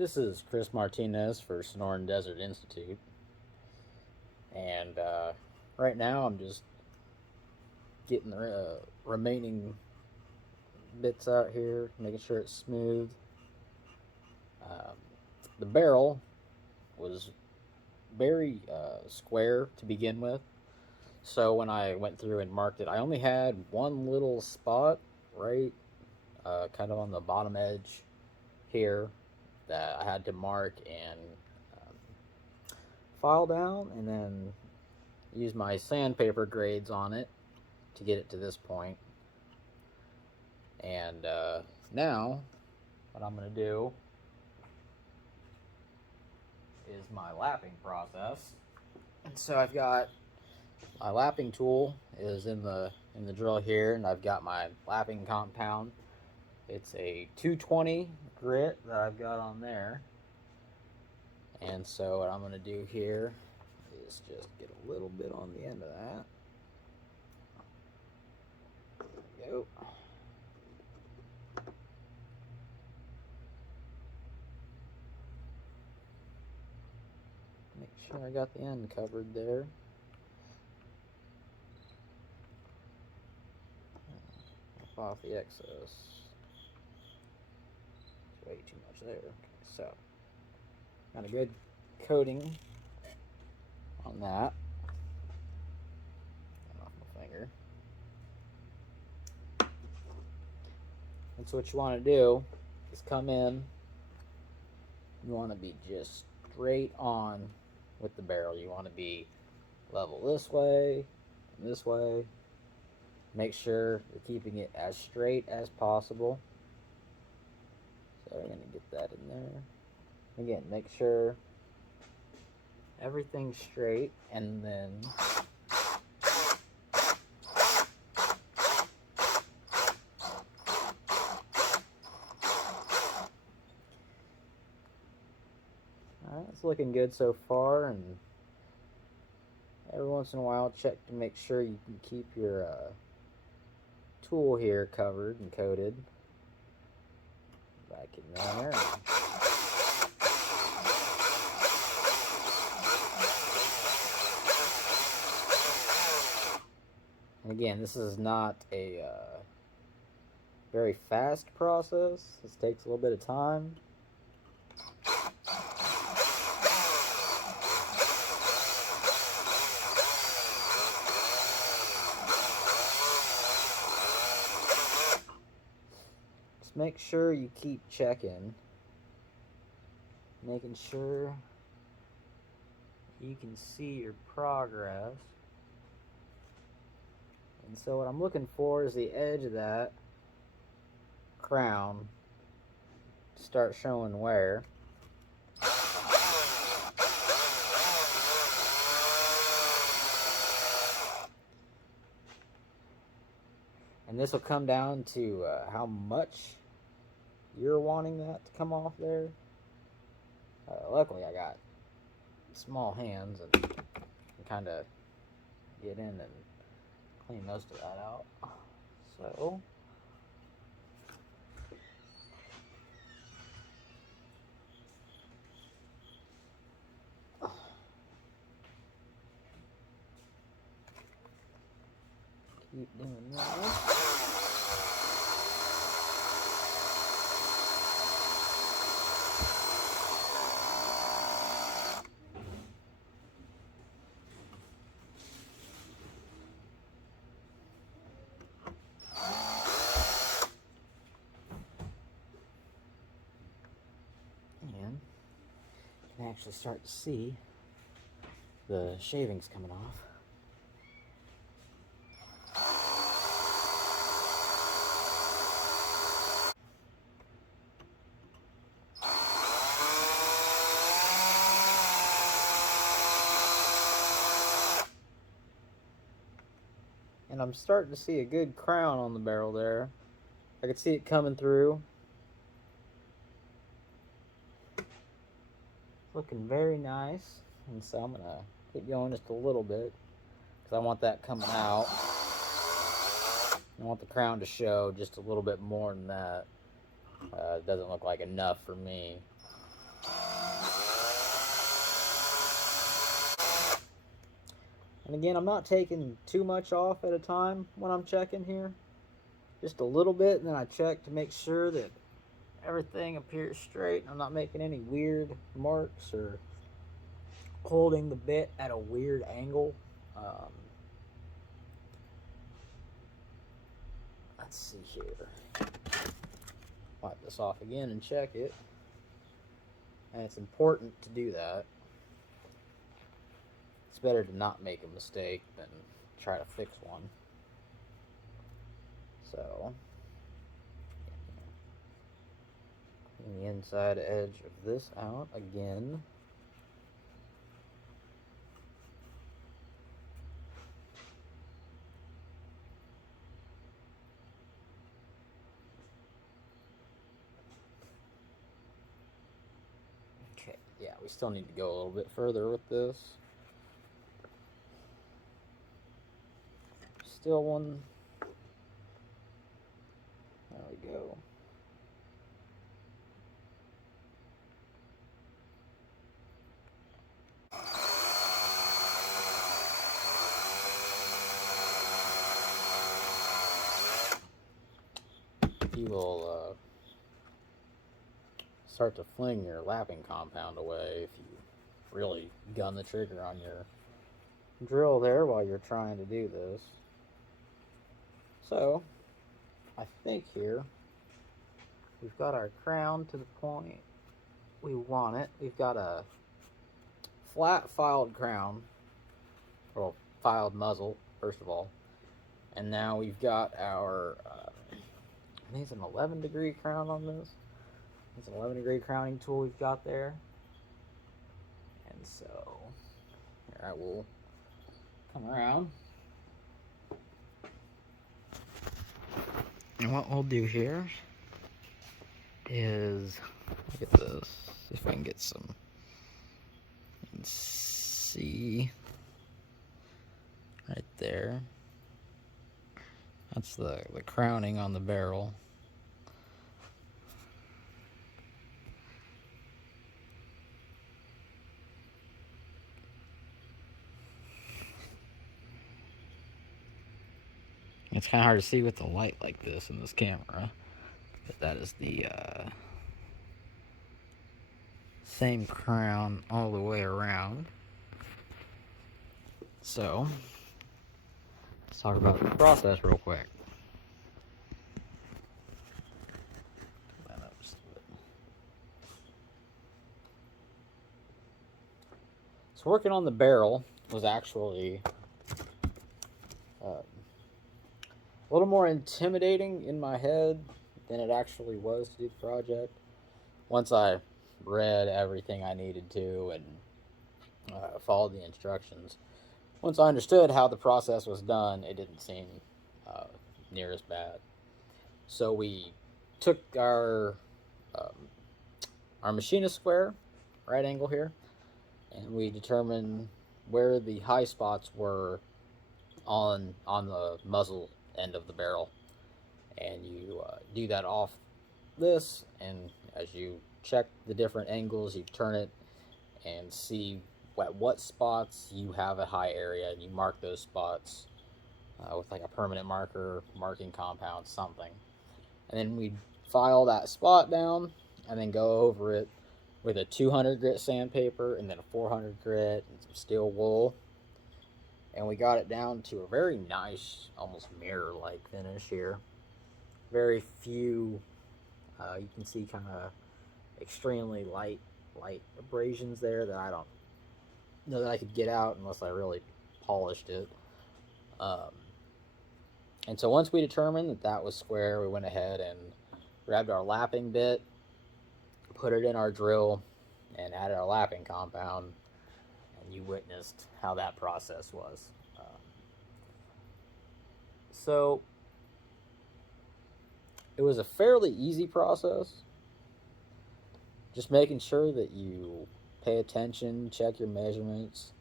This is Chris Martinez for Sonoran Desert Institute, and right now I'm just getting the remaining bits out here, making sure it's smooth. Um, the barrel was very square to begin with, so when I went through and marked it, I only had one little spot right kind of on the bottom edge here that I had to mark and um, file down, and then use my sandpaper grades on it to get it to this point. And now, what I'm going to do is my lapping process. And so I've got my lapping tool is in the drill here, and I've got my lapping compound. It's a 220 grit that I've got on there. And so what I'm going to do here is just get a little bit on the end of that. There we go. Make sure I got the end covered there. Off the excess. It's way too much there. Okay, so got a good coating on that. Get off my finger. And so what you want to do is come in. You want to be just straight on with the barrel. You want to be level this way and this way. Make sure you're keeping it as straight as possible. So we're going to get that in there. Again, make sure everything's straight, and then alright, it's looking good so far, and every once in a while check to make sure you can keep your tool here covered and coated. Back in there. And again, this is not a very fast process. This takes a little bit of time. Make sure you keep checking, making sure you can see your progress. And so what I'm looking for is the edge of that crown to start showing wear. And this will come down to how much you're wanting that to come off there. Luckily I got small hands and can kind of get in and clean most of that out. So keep doing that. You can actually start to see the shavings coming off. And I'm starting to see a good crown on the barrel there. I can see it coming through. Looking very nice, and so I'm gonna keep going just a little bit because I want that coming out. I want the crown to show just a little bit more than that. It doesn't look like enough for me. And again, I'm not taking too much off at a time when I'm checking here. Just a little bit, and then I check to make sure that everything appears straight. I'm not making any weird marks or holding the bit at a weird angle. Let's see here. Wipe this off again and check it. And it's important to do that. It's better to not make a mistake than try to fix one. So, clean the inside edge of this out again. Okay, yeah, we still need to go a little bit further with this. Still one. There we go. You will start to fling your lapping compound away if you really gun the trigger on your drill there while you're trying to do this. So, I think here we've got our crown to the point we want it. We've got a flat filed crown, or filed muzzle, first of all. And now we've got our, I think it's an 11-degree crown on this. It's an 11-degree crowning tool we've got there. And so, here I will come around. And what we'll do here is, look at this, see if I can get some, you can see right there. That's the crowning on the barrel. It's kind of hard to see with the light like this in this camera, but that is the same crown all the way around. So, let's talk about the process real quick. So working on the barrel was actually a little more intimidating in my head than it actually was to do the project. Once I read everything I needed to and followed the instructions, once I understood how the process was done, it didn't seem near as bad. So we took our machinist square, right angle here, and we determined where the high spots were on the muzzle end of the barrel. And you do that off this, and as you check the different angles, you turn it and see at what spots you have a high area, and you mark those spots with like a permanent marker, marking compound, something. And then we file that spot down and then go over it with a 200 grit sandpaper and then a 400 grit and some steel wool. And we got it down to a very nice, almost mirror-like finish here. Very few, you can see kind of extremely light abrasions there that I don't know that I could get out unless I really polished it. And so once we determined that that was square, we went ahead and grabbed our lapping bit, put it in our drill, and added our lapping compound. And you witnessed how that process was. So it was a fairly easy process. Just making sure that you pay attention, check your measurements,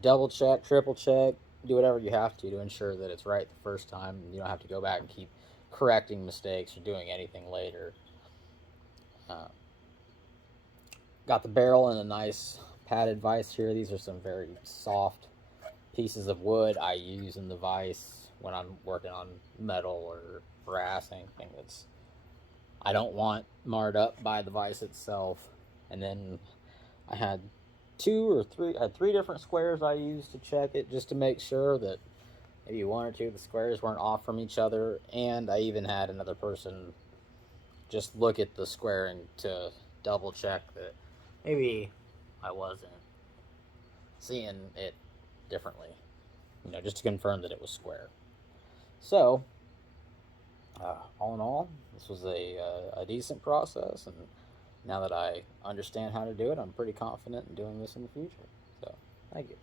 double check, triple check, do whatever you have to ensure that it's right the first time. You don't have to go back and keep correcting mistakes or doing anything later. Got the barrel in a nice padded vise here. These are some very soft pieces of wood I use in the vise when I'm working on metal or brass, anything that's I don't want marred up by the vise itself. And then I had I had three different squares I used to check it, just to make sure that maybe one or two of the squares weren't off from each other. And I even had another person just look at the squaring to double check that maybe I wasn't seeing it differently, just to confirm that it was square. So, all in all, this was a decent process, and now that I understand how to do it, I'm pretty confident in doing this in the future. So, thank you.